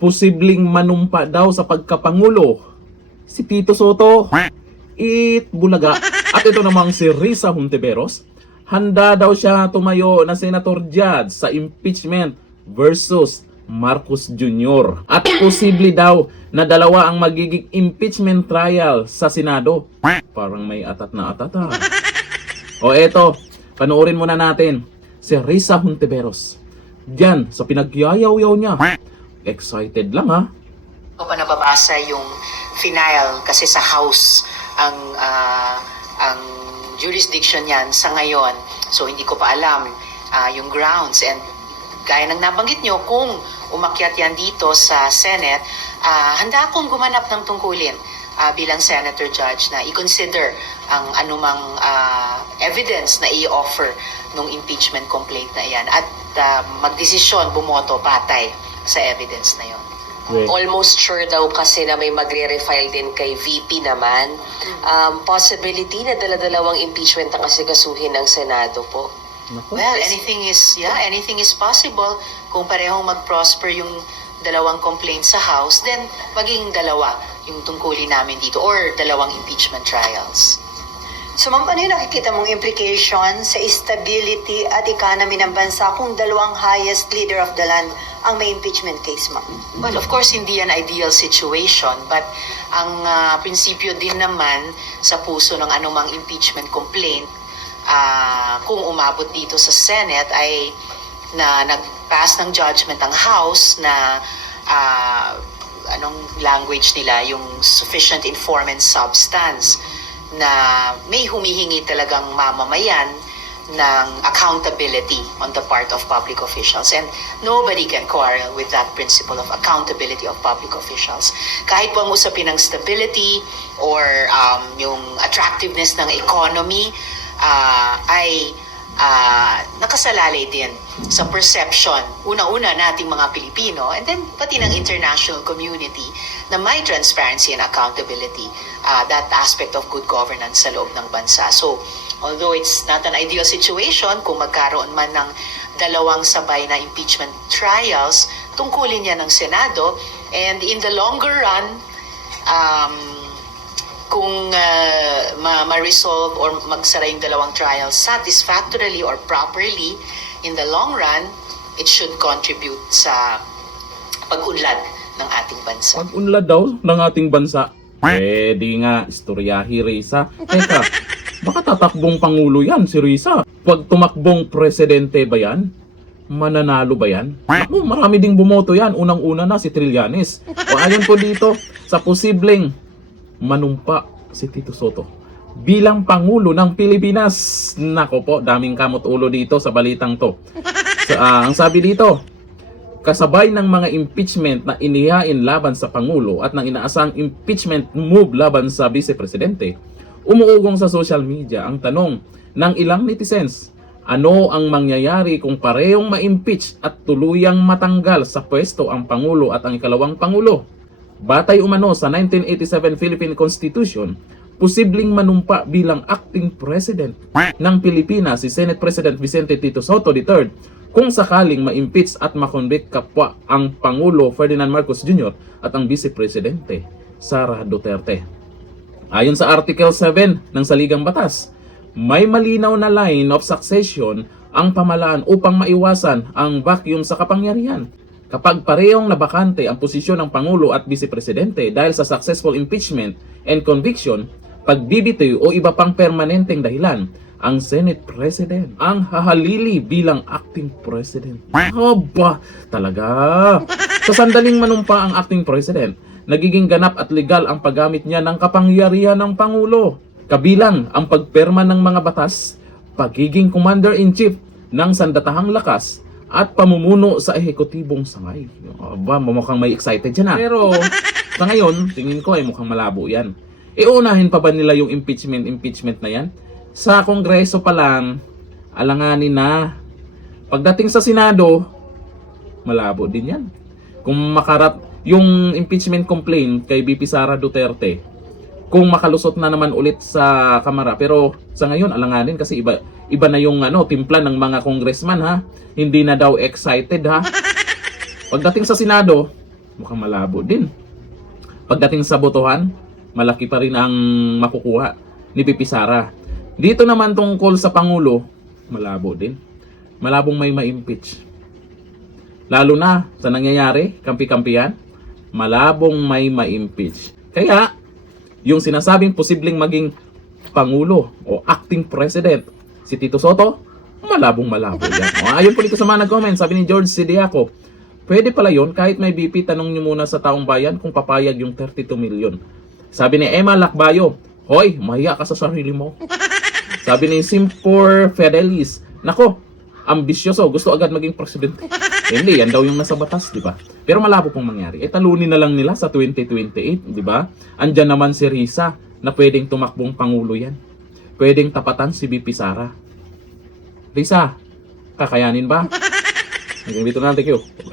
posibleng manumpa daw sa pagkapangulo si Tito Soto, Bulaga. At ito namang si Risa Hontiveros, handa daw siya tumayo na senator judge sa impeachment versus Marcos Jr. At posible daw na dalawa ang magiging impeachment trial sa Senado. Parang may atat na atat ha. O eto, panoorin muna natin si Risa Hontiveros diyan sa pinagyayaw-yaw niya. Excited lang ha. Ko pa nababasa yung final kasi sa House ang jurisdiction niyan sa ngayon. So hindi ko pa alam yung grounds, and gaya ng nabanggit nyo, kung umakyat yan dito sa Senate, handa akong gumanap ng tungkulin bilang Senator Judge na i-consider ang anumang evidence na i-offer nung impeachment complaint na yan at magdesisyon, bumoto patay sa evidence na yon. Almost sure daw kasi na may magre-refile din kay VP naman. Possibility na dala-dalawang impeachment ang kasigasuhin ng Senado po. Well, anything is possible. Kung parehong mag-prosper yung dalawang complaints sa House, then maging dalawa yung tungkulin namin dito or dalawang impeachment trials. So ma'am, ano yung nakikita mong implication sa stability at economy ng bansa kung dalawang highest leader of the land ang may impeachment case, ma'am? Well, of course, hindi an ideal situation, but ang prinsipyo din naman sa puso ng anumang impeachment complaint, kung umabot dito sa Senate ay na nag-pass ng judgment ang House na anong language nila, yung sufficient inform and substance, na may humihingi talagang mamamayan ng accountability on the part of public officials, and nobody can quarrel with that principle of accountability of public officials. Kahit po ang usapin ng stability or yung attractiveness ng economy ay nakasalalay din sa perception, una-una nating mga Pilipino, and then pati ng international community, na may transparency and accountability, that aspect of good governance sa loob ng bansa. So, although it's not an ideal situation, kung magkaroon man ng dalawang sabay na impeachment trials, tungkulin yan ng Senado, and in the longer run, kung ma-resolve or magsara yung dalawang trials satisfactorily or properly, in the long run, it should contribute sa pag-unlad ng ating bansa. Pag-unlad daw ng ating bansa. Di nga, istoryahi Risa. Teka, baka tatakbong pangulo yan si Risa. Pag tumakbong presidente ba yan? Mananalo ba yan? Naku, marami ding bumoto yan. Unang-una na si Trillanes. O ayon po dito, sa posibleng manumpa si Tito Soto bilang Pangulo ng Pilipinas. Nako po, daming kamot ulo dito sa balitang to. Ang sabi dito, kasabay ng mga impeachment na inihain laban sa Pangulo at ng inaasang impeachment move laban sa Vice Presidente, umuugong sa social media ang tanong ng ilang netizens, ano ang mangyayari kung parehong ma-impeach at tuluyang matanggal sa pwesto ang Pangulo at ang ikalawang Pangulo? Batay umano sa 1987 Philippine Constitution, posibleng manumpa bilang acting president ng Pilipinas si Senate President Vicente Tito Soto III kung sakaling ma-impeach at makonvict kapwa ang Pangulo Ferdinand Marcos Jr. at ang Vice Presidente Sara Duterte. Ayon sa Article 7 ng Saligang Batas, may malinaw na line of succession ang pamahalaan upang maiwasan ang vacuum sa kapangyarihan. Kapag parehong nabakante ang posisyon ng Pangulo at Vice Presidente dahil sa successful impeachment and conviction, pagbibitiw o iba pang permanenteng dahilan, ang Senate President ang hahalili bilang acting President. Aba, talaga. Sa sandaling manumpa ang acting President, nagiging ganap at legal ang paggamit niya ng kapangyarihan ng Pangulo. Kabilang ang pagperma ng mga batas, pagiging Commander-in-Chief ng sandatahang lakas, at pamumuno sa ehekutibong sangay. Aba, mukhang may excited dyan ha. Pero sa ngayon, tingin ko ay mukhang malabo yan. Iunahin pa ba nila yung impeachment na yan? Sa Kongreso pa lang, alanganin na. Pagdating sa Senado, malabo din yan. Kung makarat yung impeachment complaint kay VP Sara Duterte, kung makalusot na naman ulit sa Kamara. Pero sa ngayon, alanganin kasi iba na yung timpla ng mga congressman ha. Hindi na daw excited ha. Pagdating sa Senado, mukhang malabo din. Pagdating sa botohan, malaki pa rin ang makukuha ni VP Sara. Dito naman tungkol sa Pangulo, malabo din. Malabong may ma-impeach. Lalo na sa nangyayari, kampi-kampihan, malabong may ma-impeach. Kaya, yung sinasabing posibleng maging Pangulo o acting president, si Tito Soto, malabong malabo yan. O, ayon po dito sa mga nag-comment, sabi ni George Sidiaco, pwede pala yun kahit may BP, tanong nyo muna sa taong bayan kung papayag yung 32 million. Sabi ni Emma Lakbayo, hoy, mahiya ka sa sarili mo. Sabi ni Simpor Fedelis, nako, ambisyoso, gusto agad maging presidente. Hindi, yan daw yung nasa batas, di ba? Pero malabo pong mangyari. Talunin na lang nila sa 2028, di ba? Andyan naman si Risa na pwedeng tumakbong Pangulo yan. Pwedeng tapatan si VP Sara. Risa, kakayanin ba? Hanggang dito na, thank you. Bye.